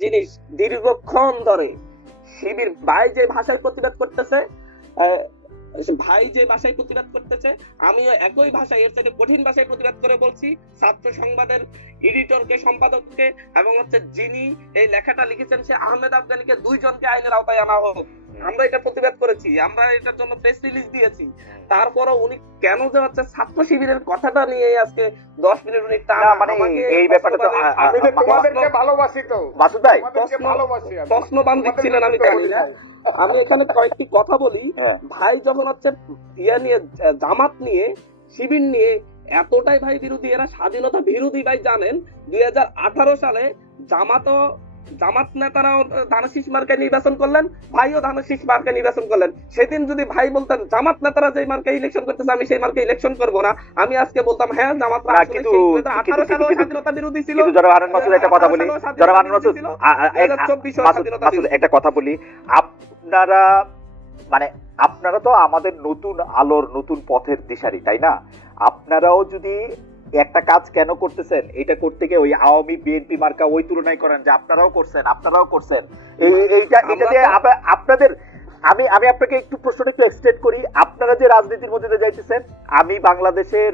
জিনিস দীর্ঘক্ষণ ধরে শিবির ভাই যে ভাষায় প্রতিবাদ করতেছে, আহ, ভাই যে ভাষায় প্রতিবাদ করতেছে, আমিও একই ভাষায় এর থেকে কঠিন ভাষায় প্রতিবাদ করে বলছি। ছাত্র সংবাদের এডিটরকে, সম্পাদককে এবং যিনি এই লেখাটা লিখেছেন সে আহমেদ আফগানিকে, দুইজনকে আইনের আওতায় আনা হোক। আমরা এটা প্রতিবাদ করেছি, আমরা এটার জন্য প্রেস রিলিজ দিয়েছি। তারপরও উনি কেন যে ছাত্র শিবিরের কথাটা নিয়ে আজকে 10 মিনিট উনি মানে এই ব্যাপারটা তো আমি তো তোমাদেরকে ভালোবাসি, তো মাসুদ ভাই ভালোবাসি, প্রশ্নবান্ধিক ছিলেন আমি জানি না। আমি এখানে কয়েকটি কথা বলি। ভাই যখন ইয়া নিয়ে, জামাত নিয়ে, শিবির নিয়ে এতটাই ভাই বিরোধী, এরা স্বাধীনতা বিরোধী ভাই জানেন। 2018 সালে জামাত নেতারাও ধানের মার্কায় নির্বাচন করলেন, ভাইও ধানের মার্কায় নির্বাচন করলেন। সেদিন যদি ভাই বলতেন জামাত নেতারা যে মার্কায় ইলেকশন করতেছে আমি সেই মার্কায় ইলেকশন করবো না, আমি আজকে বলতাম হ্যাঁ জামাতরা 2018 সালেও স্বাধীনতা বিরোধী ছিল। একটা কথা বলি, একটা কথা বলি, আপনারা মানে আপনারা তো আমাদের নতুন আলোর, নতুন পথের দিশারি, তাই না? আপনারাও যদি একটা কাজ কেন করতেছেন, এটা করতে গিয়ে ওই আওয়ামী বিএনপি মার্কা ওই তুলনায় করেন যে আপনারাও করছেন এইটা দিয়ে আপনাদের, আমি আপনাকে একটু প্রশ্নটা একটু এক্সটেন্ড করি। আপনারা যে রাজনীতির মধ্যে যাইতেছেন, আমি বাংলাদেশের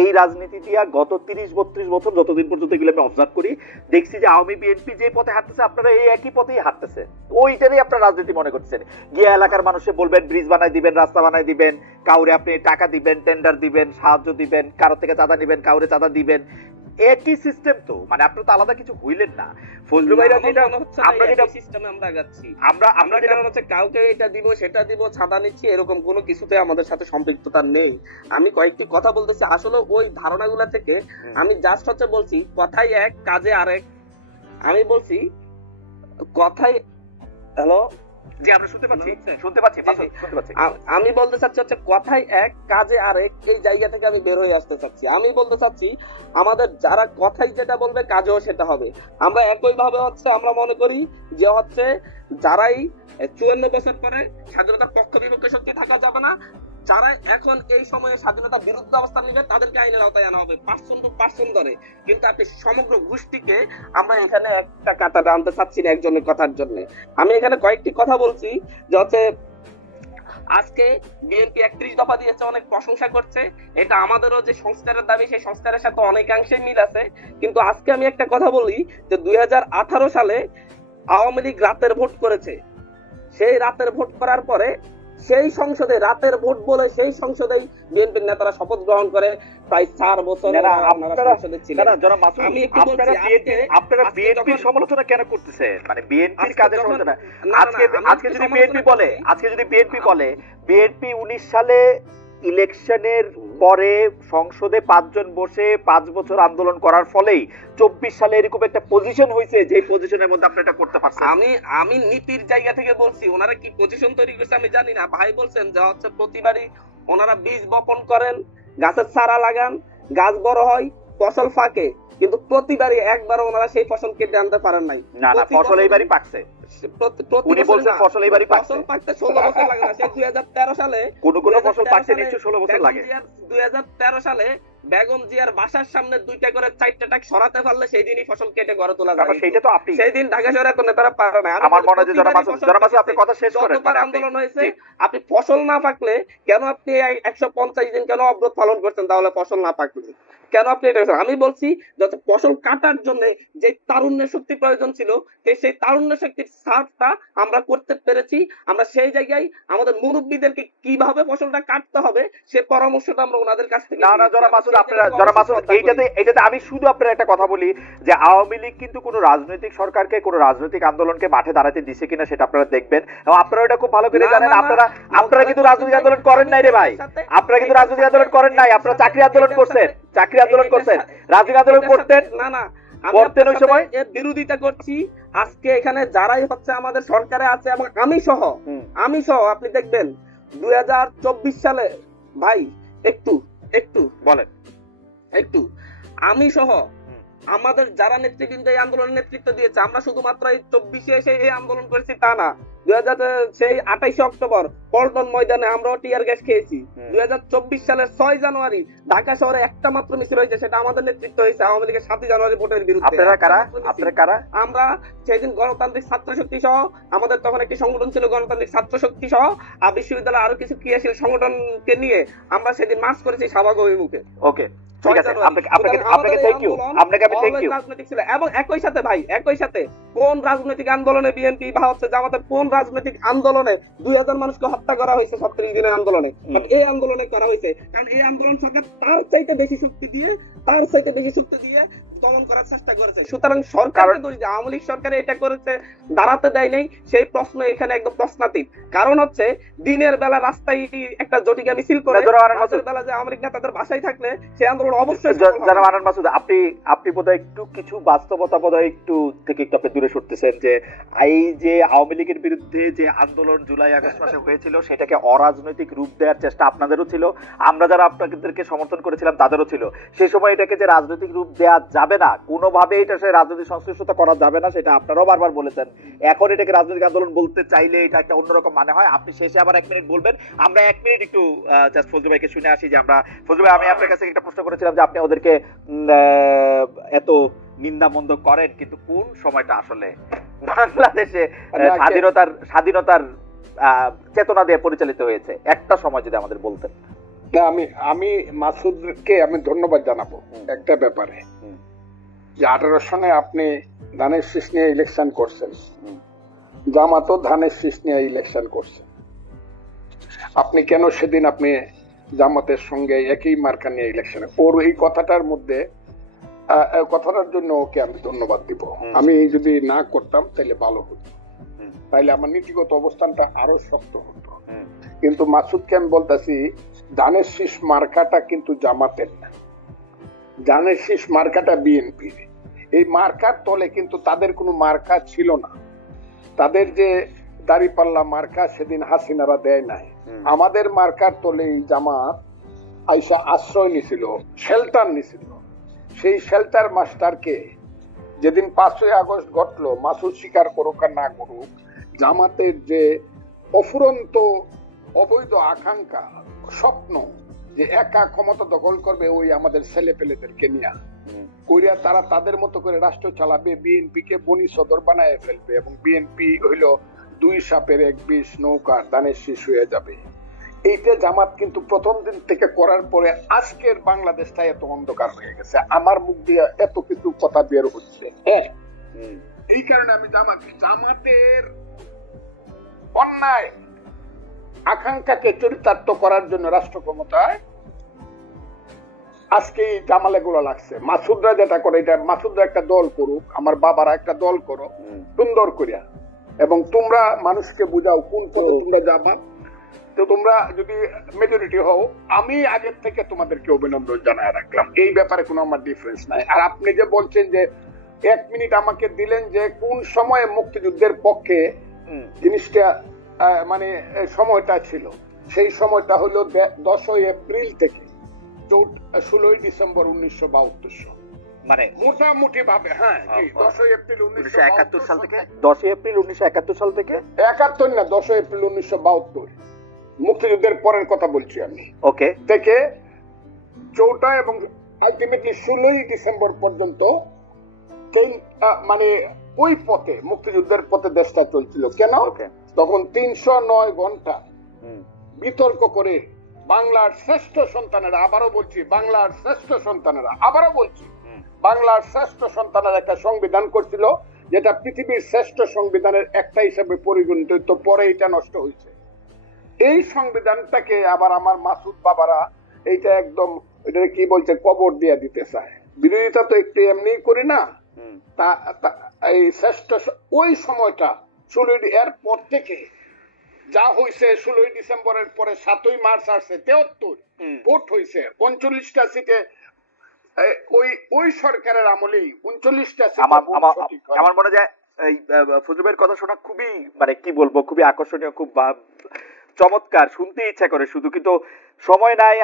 এই রাজনীতি দিয়া গত 30-32 বছর যতদিন পর্যন্ত এগুলো আমি অবজার্ভ করি, দেখছি যে আওয়ামী বিএনপি যে পথে হাঁটতেছে আপনারা এই একই পথেই হাঁটতেছে, ওইটারই আপনারা রাজনীতি মনে করছেন। গিয়ে এলাকার মানুষে বলবেন ব্রিজ বানাই দিবেন, রাস্তা বানাই দিবেন, কাউরে আপনি টাকা দিবেন, টেন্ডার দিবেন, সাহায্য দিবেন, কারো থেকে চাঁদা দিবেন, কাউরে চাঁদা দিবেন, একই সিস্টেম। তো মানে আপনারা তো আলাদা কিছু হইলেন না। ফজলু ভাইরা যেটা আমরা যেটা সিস্টেমে আমরা আগাচ্ছি, আমরা যেটা কাউকে এটা দিব সেটা দিব, ছাদা নিচ্ছি, এরকম কোনো কিছুতে আমাদের সাথে সম্পৃক্ততা নেই। আমি কয়েকটি কথা বলতেছি, আসলে ওই ধারণাগুলা থেকে আমি জাস্ট বলছি কথাই এক কাজে আরেক। আমি বলছি কথাই, হ্যালো জি আমরা শুনতে পাচ্ছি। আমি বলতে চাচ্ছি কথাই এক কাজে আরেক, এই জায়গা থেকে আমি বের হয়ে আসতে চাচ্ছি। আমি বলতে চাচ্ছি আমাদের যারা কথাই যেটা বলবে কাজেও সেটা হবে। আমরা একই ভাবে আমরা মনে করি যে যারাই 54 বছর পরে স্বাধীনতার পক্ষ বিপক্ষে শক্তি থাকা যাবে না, যারা এখন এই সময়ে স্বাধীনতা বিরুদ্ধে অবস্থান নেবে তাদেরকে আইনের আওতায় আনা হবে, পার্সন টু পার্সন ধরে। কিন্তু আপনি সমগ্র গোষ্ঠীকে আমরা এখানে একটা কাটা আনতে চাচ্ছি না একজনের কথার জন্য। আমি এখানে কয়েকটি কথা বলছি যে আজকে বিএনপি 31 দফা দিয়েছে, অনেক প্রশংসা করছে, এটা আমাদেরও যে সংস্কারের দাবি সেই সংস্কারের সাথে অনেকাংশে মিল আছে। কিন্তু আজকে আমি একটা কথা বলি যে 2018 সালে আওয়ামী লীগ রাতের ভোট করেছে। সেই রাতের ভোট করার পরে সেই সংসদে, রাতের ভোট বলে সেই সংসদেই বিএনপির নেতারা শপথ গ্রহণ করে প্রায় 4 বছর সংসদে ছিলেন। আমি একটু বলছি আপনারা বিএনপির সমালোচনা কেন করতেছেন? মানে বিএনপির কাজের সমালোচনা। আজকে যদি বিএনপি বলে বিএনপি 19 সালে ইলেকশনের পরে সংসদে 5 জন বসে 5 বছর আন্দোলন করার ফলেই 24 সালে এরকম একটা পজিশন হয়েছে, যে পজিশনের মধ্যে আপনি এটা করতে পারছেন। আমি নীতির জায়গা থেকে বলছি, ওনারা কি পজিশন তৈরি করছে আমি জানি না। ভাই বলছেন যে প্রতিবারই ওনারা বীজ বপন করেন, গাছের চারা লাগান, গাছ বড় হয়, ফসল ফাঁকে, কিন্তু প্রতিবারই একবারও ওনারা সেই ফসল কেটে আনতে পারেন নাই। না ফসল এইবারই পাকছে, উনি বলছেন ফসল এইবারই পাকছে। ফসল পাকতে 16 বছর লাগে না। সেই 2013 সালে কোন ফসল পাকতে নিশ্চয়ই 16 বছর লাগে। 2013 সালে বেগম জিয়ার বাসার সামনে 2টা করে 4টা টাক সরাতে পারলে সেই দিনই ফসল কেটে ঘরে তোলা যায়। সেটা তো আপনি সেই দিন ঢাকা শহরে তো নেতারা পারে না। আমার মনে হয় যে যারা মাসুদ আপনি কথা শেষ করেন। আন্দোলন হয়েছে, আপনি ফসল না পাকলে কেন আপনি 150 দিন কেন অবরোধ পালন করছেন? তাহলে ফসল না পাকলে কেন আপনি এটা? আমি বলছি যাতে ফসল কাটার জন্য যে তারুণ্য শক্তি প্রয়োজন ছিল, সেই তারুণ্য শক্তির সার্ভটা আমরা করতে পেরেছি। আমরা সেই জায়গায় আমাদের মুরব্বীদেরকে কিভাবে ফসলটা কাটতে হবে সে পরামর্শটা আমরা ওনাদের কাছ থেকে এটাতে আমি শুধু আপনার একটা কথা বলি যে আওয়ামী লীগ কিন্তু কোন রাজনৈতিক সরকারকে, কোন রাজনৈতিক আন্দোলনকে মাঠে দাঁড়াতে দিছে কিনা সেটা আপনারা দেখবেন, এবং আপনারা এটা খুব ভালো করে জানেন। আপনারা কিন্তু রাজনৈতিক আন্দোলন করেন নাই রে ভাই, আপনারা কিন্তু রাজনৈতিক আন্দোলন করেন নাই, আপনারা চাকরি আন্দোলন করছেন, রাজনৈতিক আন্দোলন করতেন না করতেন ওই সময়। এর বিরোধিতা করছি। আজকে এখানে যারাই আমাদের সরকারে আছে এবং আমি সহ আপনি দেখবেন 2024 সালে ভাই একটু বলেন, একটু আমি সহ আমাদের যারা নেতৃবৃন্দ এই আন্দোলনের নেতৃত্ব দিয়েছে, আমরা শুধুমাত্র এই 24-এ এসে এই আন্দোলন করেছি তা না। সেই 28 অক্টোবর পল্টন ময়দানে আমরাও টিয়ার গ্যাস খেয়েছি। 2024 সালের 6 জানুয়ারি ঢাকা শহরে একটা মাত্র মিছিল হয়েছে, সেটা আমাদের নেতৃত্ব হয়েছে আওয়ামী লীগের 7 জানুয়ারি ভোটের বিরুদ্ধে। আপনারা কারা? আমরা সেদিন গণতান্ত্রিক ছাত্র শক্তি সহ, আমাদের তখন একটি সংগঠন ছিল গণতান্ত্রিক ছাত্র শক্তি সহ, আর বিশ্ববিদ্যালয়ে আরো কিছু ক্রিয়াশীল সংগঠনকে নিয়ে আমরা সেদিন মার্চ করেছি শাহবাগ অভিমুখে। ওকে, ঠিক আছে, আপনাকে থ্যাংক ইউ, আপনাকে আমি থ্যাংক ইউ। রাজনৈতিক ছিল, এবং একই সাথে ভাই, একই সাথে কোন রাজনৈতিক আন্দোলনে বিএনপি বা হচ্ছে জামাতের কোন রাজনৈতিক আন্দোলনে 2000 মানুষকে হত্যা করা হয়েছে 37 দিনের আন্দোলনে? বাট এই আন্দোলনে করা হয়েছে কারণ এই আন্দোলন সরকার তার চাইতে বেশি শক্তি দিয়ে দমন করার চেষ্টা করেছে। সুতরাং সরকারকে দোষ দিয়ে আওয়ামী লীগ সরকার এটা করেছে দাঁড়াতে দেয় নাই, সেই প্রশ্ন এখানে একদম প্রশ্নাতীত। কারণ হচ্ছে দিনের বেলা রাস্তায় একটা জটিকা মিছিল করে, রাতের বেলা যে আওয়ামী লীগ নেতাদের বাসায় থাকলে সেই আন্দোলন অবশ্যই। জানাব আনান মাসুদ, আপনি বোধহয় একটু কিছু বাস্তবতা বোধহয় একটু আপনি দূরে সরতেছেন। যে এই যে আওয়ামী লীগের বিরুদ্ধে যে আন্দোলন জুলাই আগস্ট মাসে হয়েছিল সেটাকে অরাজনৈতিক রূপ দেওয়ার চেষ্টা আপনাদেরও ছিল, আমরা যারা আপনাদেরকে সমর্থন করেছিলাম তাদেরও ছিল। সেই সময় এটাকে যে রাজনৈতিক রূপ দেওয়া যাবে না, কোনোভাবে এটা সে রাজনৈতিক সংশ্লিষ্টতা করা যাবে না, সেটা আপনারাও বারবার বলেছেন। এখন এটাকে রাজনৈতিক আন্দোলন বলতে চাইলে এটা একটা অন্যরকম মানে হয়। আপনি শেষে আবার 1 মিনিট বলবেন, আমরা 1 মিনিট একটু জাস্ট ফজলু ভাইকে শুনে আসি। যে আমরা ফজলু ভাই, আমি আপনার কাছে একটা প্রশ্ন করেছিলাম যে আপনি ওদেরকে এত নিন্দামন্দ করেন, কিন্তু কোন সময়টা আসলে বাংলাদেশে স্বাধীনতার চেতনা দিয়ে পরিচালিত হয়েছে একটা সময় যদি আমাদের বলতেন। আমি মাসুদকে আমি ধন্যবাদ জানাবো একটা ব্যাপারে, যে 18 সনে আপনি ধানের শীষ নিয়ে ইলেকশন করছেন, জামাতও ধানের শীষ নিয়ে ইলেকশন করছে। আপনি কেন সেদিন আপনি জামাতের সঙ্গে একই মার্কা নিয়ে ইলেকশনে? ওর এই কথাটার জন্য ওকে আমি ধন্যবাদ দিব। আমি যদি না করতাম তাহলে ভালো হতো, তাইলে আমার নীতিগত অবস্থানটা আরো শক্ত হতো। কিন্তু মাসুদকে আমি বলতেছি, ধানের শীষ মার্কাটা কিন্তু জামাতের না, ধানের শীষ মার্কাটা বিএনপির। এই মার্কার তলে কিন্তু তাদের কোনো মার্কা ছিল না। তাদের যে দাঁড়িপাল্লা মার্কা সেদিন হাসিনারা দেয় নাই, আমাদের মার্কার তলে জামাত আইসা আশ্রয় নিছিল, শেল্টার নিছিল। সেই শেল্টার মাস্টারকে যেদিন 5ই আগস্ট ঘটলো, মাসুদ স্বীকার করুক আর না করুক, জামাতের যে অফুরন্ত অবৈধ আকাঙ্ক্ষা, স্বপ্ন যে একা ক্ষমতা দখল করবে ওই আমাদের ছেলে পেলেদেরকে নিয়ে কইরা তারা তাদের মতো করে রাষ্ট্র চালাবে, বিএনপি কে বনি সদর বানায় ফেলবে, এবং বিএনপি হইল 2 সাপের 1 বিষ নৌকা, ধানের শীষ হয়ে যাবে। এইটা জামাত কিন্তু প্রথম দিন থেকে করার পরে আজকের বাংলাদেশটা এত অন্ধকার হয়ে গেছে। আমার মুখ দিয়ে এত কিছু কথা বের হচ্ছে, এই কারণে আমি জামাতের অন্যায় আকাঙ্ক্ষাকে চরিতার্থ করার জন্য রাষ্ট্র ক্ষমতায় আজকে এই জামালে গুলো লাগছে। মাসুদরা যেটা করে, এটা মাসুদরা একটা দল করুক, আমার বাবারা একটা দল করো সুন্দর করিয়া, এবং তোমরা মানুষকে বুঝাও কোন পথে তোমরা যাবা। তো তোমরা যদি মেজরিটি হও, আমি আগের থেকে তোমাদেরকে অভিনন্দন জানায় রাখলাম, এই ব্যাপারে কোনো আমার ডিফারেন্স নাই। আর আপনি যে বলছেন যে 1 মিনিট আমাকে দিলেন যে কোন সময়ে মুক্তিযুদ্ধের পক্ষে জিনিসটা মানে সময়টা ছিল, সেই সময়টা হলো 10ই এপ্রিল থেকে 16ই ডিসেম্বর 1972, মানে মোটামুটি ভাবে। হ্যাঁ, 10ই এপ্রিল 1971 সাল থেকে, 10ই এপ্রিল 1971 সাল থেকে, 71 না, 10ই এপ্রিল 1972, মুক্তিযুদ্ধের পরের কথা বলছি আমি। ওকে, থেকে 4টা এবং আলটিমেটলি 16ই ডিসেম্বর পর্যন্ত মানে ওই পথে, মুক্তিযুদ্ধের পথে দেশটা চলছিল। কেন? তখন 309 ঘন্টা বিতর্ক করে বাংলার শ্রেষ্ঠ সন্তানেরা, আবারও বলছি বাংলার শ্রেষ্ঠ সন্তানেরা, বাংলার শ্রেষ্ঠ সন্তানেরা একটা সংবিধান করছিল, যেটা পৃথিবীর শ্রেষ্ঠ সংবিধানের একটা হিসাবে পরিগণিত হইতো। পরে এটা নষ্ট হয়েছে। এই সংবিধানটাকে আবার আমার মাসুদ বাবারা এইটা একদম এটা কি বলছে, কবর দিয়ে দিতে চায়। বিরোধিতা তো একটু এমনি করি না, এই শ্রেষ্ঠ ওই সময়টা 16 এর পর থেকে যা হয়েছে, 16ই ডিসেম্বরের পরে 7ই মার্চ আসছে, 73 ভোট হয়েছে, 39টা সিটে ওই সরকারের আমলেই 39টা সিট। আমার মনে যায় এই ফজলু ভাইয়ের কথা শোনা খুবই, মানে কি বলবো, খুবই আকর্ষণীয়, খুব চমৎকার, শুনতে ইচ্ছা করে শুধু, কিন্তু সময় নাই।